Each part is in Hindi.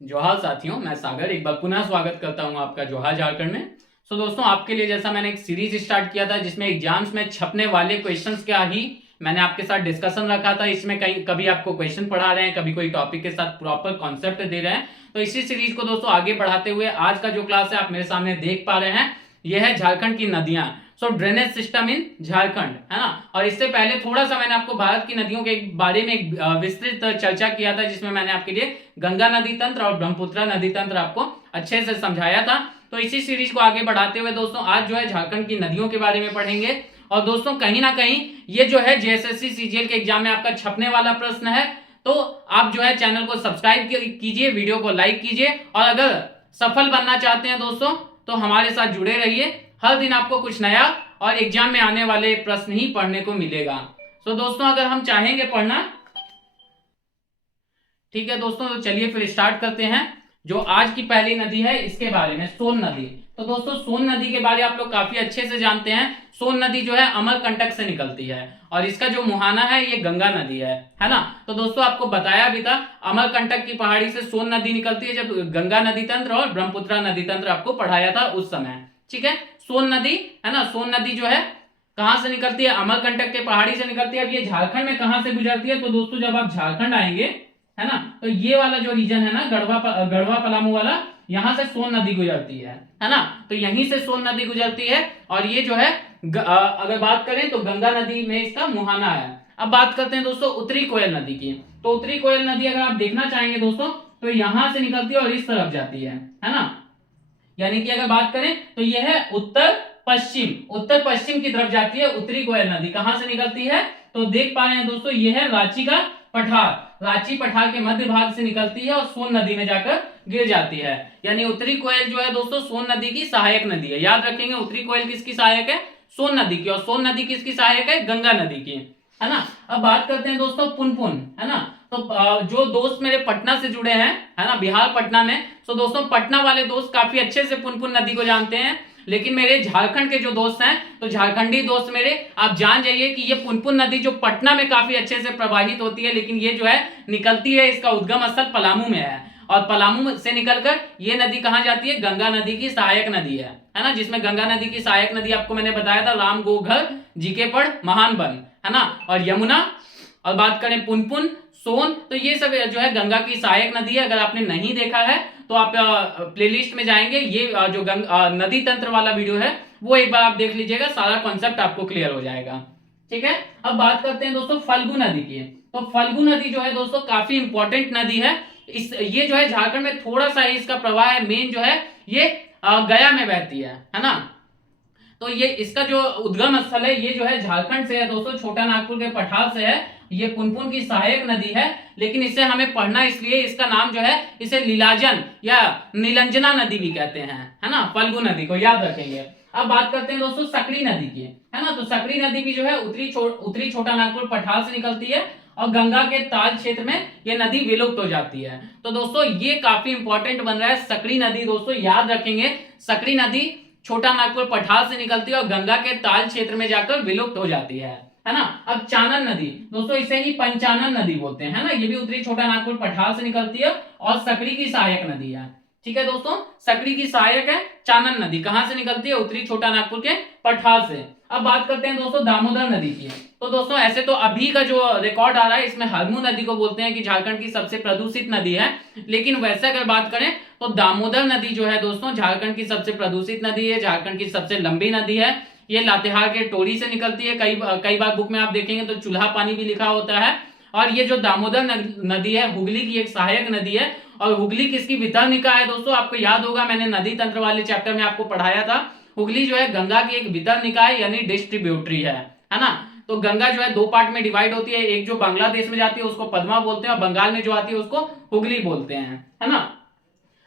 जोहार साथियों, मैं सागर एक बार पुनः स्वागत करता हूं आपका जोहार झारखंड में। दोस्तों, आपके लिए जैसा मैंने एक सीरीज स्टार्ट किया था जिसमें एग्जाम्स में छपने वाले क्वेश्चंस का ही मैंने आपके साथ डिस्कशन रखा था। इसमें कहीं कभी आपको क्वेश्चन पढ़ा रहे हैं, कभी कोई टॉपिक के साथ प्रॉपर कॉन्सेप्ट दे रहे हैं। तो इसी सीरीज को दोस्तों आगे बढ़ाते हुए आज का जो क्लास है आप मेरे सामने देख पा रहे हैं, यह है झारखंड की नदियां। ड्रेनेज सिस्टम इन झारखंड, है ना। और इससे पहले थोड़ा सा मैंने आपको भारत की नदियों के बारे में एक विस्तृत चर्चा किया था, जिसमें मैंने आपके लिए गंगा नदी तंत्र और ब्रह्मपुत्र नदी तंत्र आपको अच्छे से समझाया था। तो इसी सीरीज को आगे बढ़ाते हुए दोस्तों आज जो है झारखंड की नदियों के बारे में पढ़ेंगे। और दोस्तों कहीं ना कहीं ये जो है जेएसएससी सीजीएल के एग्जाम में आपका छपने वाला प्रश्न है, तो आप जो है चैनल को सब्सक्राइब कीजिए, वीडियो को लाइक कीजिए, और अगर सफल बनना चाहते हैं दोस्तों तो हमारे साथ जुड़े रहिए। हर दिन आपको कुछ नया और एग्जाम में आने वाले प्रश्न ही पढ़ने को मिलेगा। दोस्तों अगर हम चाहेंगे पढ़ना, ठीक है दोस्तों, तो चलिए फिर स्टार्ट करते हैं। जो आज की पहली नदी है इसके बारे में, सोन नदी। तो दोस्तों सोन नदी के बारे में आप लोग काफी अच्छे से जानते हैं। सोन नदी जो है अमरकंटक से निकलती है और इसका जो मुहाना है ये गंगा नदी है ना। तो दोस्तों आपको बताया भी था, अमरकंटक की पहाड़ी से सोन नदी निकलती है, जब गंगा नदी तंत्र और ब्रह्मपुत्र नदी तंत्र आपको पढ़ाया था उस समय। ठीक है, सोन नदी है ना, सोन नदी जो है कहां से निकलती है? अमरकंटक के पहाड़ी से निकलती है। अब ये झारखंड में कहां से गुजरती है? तो दोस्तों जब आप झारखंड आएंगे, है ना, तो ये वाला जो रीजन है ना, गढ़वा पलामू वाला, यहां से सोन नदी गुजरती है ना। तो यहीं से सोन नदी गुजरती है और ये जो है अगर बात करें तो गंगा नदी में इसका मुहाना है। अब बात करते हैं दोस्तों उत्तरी कोयल नदी की। तो उत्तरी कोयल नदी अगर आप देखना चाहेंगे दोस्तों तो यहां से निकलती है और इस तरफ जाती है ना। यानी कि अगर बात करें तो यह है उत्तर पश्चिम की तरफ जाती है उत्तरी कोयल नदी। कहां से निकलती है? तो देख पा रहे हैं दोस्तों, यह है रांची का पठार। रांची पठार के मध्य भाग से निकलती है और सोन नदी में जाकर गिर जाती है। यानी उत्तरी कोयल जो है दोस्तों सोन नदी की सहायक नदी है। याद रखेंगे, उत्तरी कोयल किसकी सहायक है? सोन नदी की। और सोन नदी किसकी सहायक है? गंगा नदी की, है ना। अब बात करते हैं दोस्तों पुनपुन, है ना। तो जो दोस्त मेरे पटना से जुड़े हैं, है ना, बिहार पटना में, तो दोस्तों पटना वाले दोस्त काफी अच्छे से पुनपुन नदी को जानते हैं। लेकिन मेरे झारखंड के जो दोस्त हैं, तो झारखंडी दोस्त मेरे, आप जान जाइए कि ये पुनपुन नदी जो पटना में काफी अच्छे से प्रवाहित होती है, लेकिन ये जो है निकलती है, इसका उद्गम स्थल पलामू में है। और पलामू से निकलकर ये नदी कहां जाती है? गंगा नदी की सहायक नदी है ना। जिसमें गंगा नदी की सहायक नदी आपको मैंने बताया था, राम गोघर, जीके पढ़, महान बन, है ना, और यमुना। और बात करें पुनपुन, सोन, तो ये सब जो है गंगा की सहायक नदी है। अगर आपने नहीं देखा है तो आप प्लेलिस्ट में जाएंगे, ये जो नदी तंत्र वाला वीडियो है वो एक बार आप देख लीजिएगा, सारा कॉन्सेप्ट आपको क्लियर हो जाएगा। ठीक है, अब बात करते हैं दोस्तों फल्गु नदी की। तो फल्गु नदी जो है दोस्तों काफी इंपॉर्टेंट नदी है। ये जो है झारखंड में थोड़ा सा इसका प्रवाह है, मेन जो है ये गया में बहती है ना। तो ये इसका जो उद्गम स्थल है ये जो है झारखंड से है दोस्तों, छोटा नागपुर के पठार से है। ये पुनपुन की सहायक नदी है, लेकिन इसे हमें पढ़ना इसलिए, इसका नाम जो है इसे लीलाजन या नीलंजना नदी भी कहते हैं, है ना, फल्गु नदी को याद रखेंगे। अब बात करते हैं दोस्तों सकरी नदी की, है ना। तो सकरी नदी भी जो है उत्तरी छोटा नागपुर पठार से निकलती है और गंगा के ताल क्षेत्र में ये नदी विलुप्त हो जाती है। तो दोस्तों ये काफी इंपॉर्टेंट बन रहा है सकरी नदी। दोस्तों याद रखेंगे, सकरी नदी छोटा नागपुर पठार से निकलती है और गंगा के ताल क्षेत्र में जाकर विलुप्त हो जाती है ना। अब चानन नदी, दोस्तों इसे ही पंचानन नदी बोलते हैं, है ना। ये भी उत्तरी छोटा नागपुर पठार से निकलती है और सकरी की सहायक नदी है। ठीक है दोस्तों, सकरी की सहायक है चानन नदी। कहां से निकलती है? उत्तरी छोटा नागपुर के पठार से। अब बात करते हैं दोस्तों दामोदर नदी की। तो दोस्तों ऐसे तो अभी का जो रिकॉर्ड आ रहा है इसमें हरमू नदी को बोलते हैं कि झारखंड की सबसे प्रदूषित नदी है, लेकिन वैसे अगर बात करें तो दामोदर नदी जो है दोस्तों झारखंड की सबसे प्रदूषित नदी है, झारखंड की सबसे लंबी नदी है। ये लातेहार के टोरी से निकलती है। कई बार बुक में आप देखेंगे तो चूल्हा पानी भी लिखा होता है। और ये जो दामोदर नदी है हुगली की एक सहायक नदी है। और हुगली किसकी वितरणिका है दोस्तों? आपको याद होगा, मैंने नदी तंत्र वाले चैप्टर में आपको पढ़ाया था। हुगली जो है गंगा की एक वितरणिका है, यानी डिस्ट्रीब्यूटरी है ना। तो गंगा जो है दो पार्ट में डिवाइड होती है, एक जो बांग्लादेश में जाती है उसको पद्मा बोलते हैं और बंगाल में जो आती है उसको हुगली बोलते हैं, है ना।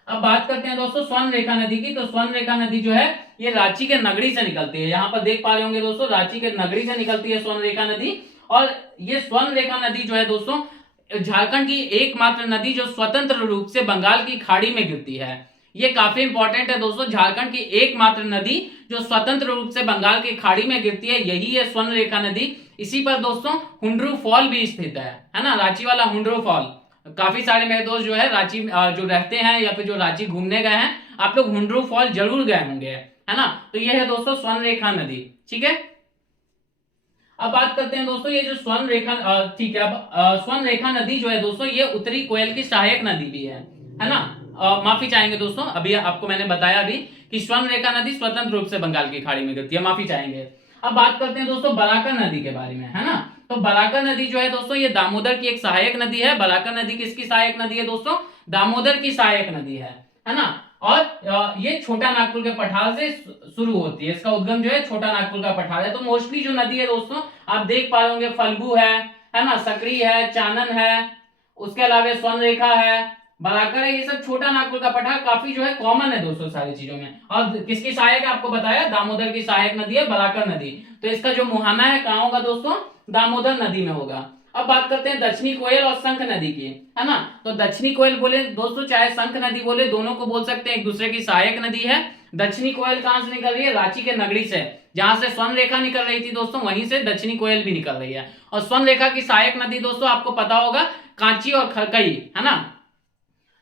अब बात करते हैं दोस्तों स्वर्ण रेखा नदी की। तो स्वर्ण रेखा नदी जो है ये रांची के नगरी से निकलती है। यहाँ पर देख पा रहे होंगे दोस्तों, रांची के नगरी से निकलती है स्वर्ण रेखा नदी। और ये स्वर्ण रेखा नदी जो है दोस्तों झारखंड की एकमात्र नदी जो स्वतंत्र रूप से बंगाल की खाड़ी में गिरती है। ये काफी इंपॉर्टेंट है दोस्तों, झारखंड की एकमात्र नदी जो स्वतंत्र रूप से बंगाल की खाड़ी में गिरती है, यही है स्वर्ण रेखा नदी। इसी पर दोस्तों हुंड्रू फॉल भी स्थित है ना, रांची वाला हुंड्रू फॉल। काफी सारे मेरे दोस्त जो है रांची जो रहते हैं या फिर जो रांची घूमने गए हैं, आप लोग हुंड्रू फॉल जरूर गए होंगे, है ना। तो ये है दोस्तों स्वर्ण रेखा नदी, ठीक है। अब बात करते हैं दोस्तों ये जो स्वर्ण रेखा, ठीक है, अब स्वर्ण रेखा नदी जो है दोस्तों ये उत्तरी कोयल की सहायक नदी भी है ना। माफी चाहेंगे दोस्तों, अभी आपको मैंने बताया अभी कि स्वर्ण रेखा नदी स्वतंत्र रूप से बंगाल की खाड़ी में गिरती है, माफी चाहेंगे। अब बात करते हैं दोस्तों बराकर नदी के बारे में, है ना। तो बराकर नदी जो है दोस्तों ये दामोदर की एक सहायक नदी है। बराकर नदी किसकी सहायक नदी है दोस्तों? दामोदर की सहायक नदी है ना। और ये छोटा नागपुर के पठार से शुरू होती है, इसका उद्गम जो है छोटा नागपुर का पठार है। तो मोस्टली जो नदी है दोस्तों आप देख पा रहे होंगे, फल्गु है ना, सकरी है, चानन है, उसके अलावा स्वर्ण रेखा है, बराकर है, ये सब छोटा नागपुर का पठार काफी जो है कॉमन है दोस्तों सारी चीजों में। और किसकी सहायक है आपको बताया, दामोदर की सहायक नदी है बराकर नदी। तो इसका जो मुहाना है कहाँ होगा दोस्तों? दामोदर नदी में होगा। अब बात करते हैं दक्षिणी कोयल और शंख नदी की, है ना। तो दक्षिणी कोयल बोले दोस्तों चाहे शंख नदी बोले, दोनों को बोल सकते हैं, एक दूसरे की सहायक नदी है। दक्षिणी कोयल कहां से निकल रही है? रांची के नगरी से, जहां से स्वर्ण रेखा निकल रही थी दोस्तों वहीं से दक्षिणी कोयल भी निकल रही है। और स्वर्ण रेखा की सहायक नदी दोस्तों आपको पता होगा कांची और खरकई, है ना।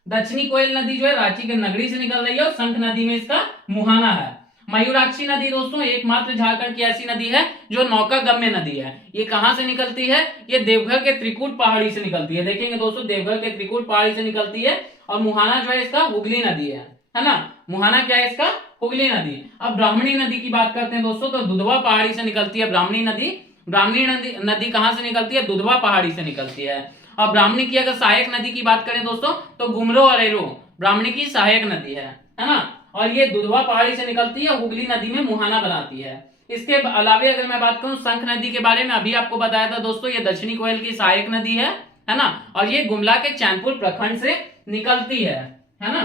दक्षिणी कोयल नदी जो है रांची के नगरी से निकल रही है और शंख नदी में इसका मुहाना है। मयूराक्षी नदी दोस्तों एकमात्र झारखंड की ऐसी नदी है जो नौका गम्य नदी है। ये कहां से निकलती है? ये देवघर के त्रिकुट पहाड़ी से निकलती है। देखेंगे दोस्तों देवघर के त्रिकुट पहाड़ी से निकलती है। और मुहाना जो है इसका हुगली नदी है ना। मुहाना क्या है इसका? हुगली नदी। अब ब्राह्मणी नदी की बात करते हैं दोस्तों, तो दुधवा पहाड़ी से निकलती है ब्राह्मणी नदी। ब्राह्मणी नदी कहां से निकलती है? दुधवा पहाड़ी से निकलती है। और ब्राह्मणी की अगर सहायक नदी की बात करें दोस्तों तो गुमरो अरेरो ब्राह्मणी की सहायक नदी है ना। और ये दुधवा पहाड़ी से निकलती है, हुगली नदी में मुहाना बनाती है। इसके अलावा अगर मैं बात करूं शंख नदी के बारे में, अभी आपको बताया था दोस्तों ये दक्षिणी कोयल की सहायक नदी है ना। और ये गुमला के चैनपुर प्रखंड से निकलती है ना।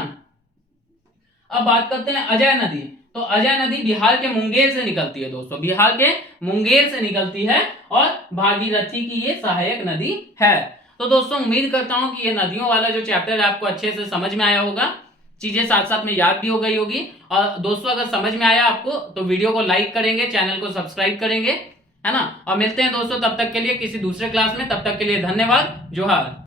अब बात करते हैं अजय नदी। तो अजय नदी बिहार के मुंगेर से निकलती है दोस्तों, बिहार के मुंगेर से निकलती है और भागीरथी की ये सहायक नदी है। तो दोस्तों उम्मीद करता हूं कि ये नदियों वाला जो चैप्टर है आपको अच्छे से समझ में आया होगा, चीजें साथ साथ में याद भी हो गई होगी। और दोस्तों अगर समझ में आया आपको तो वीडियो को लाइक करेंगे, चैनल को सब्सक्राइब करेंगे, है ना। और मिलते हैं दोस्तों तब तक के लिए किसी दूसरे क्लास में, तब तक के लिए धन्यवाद, जोहार।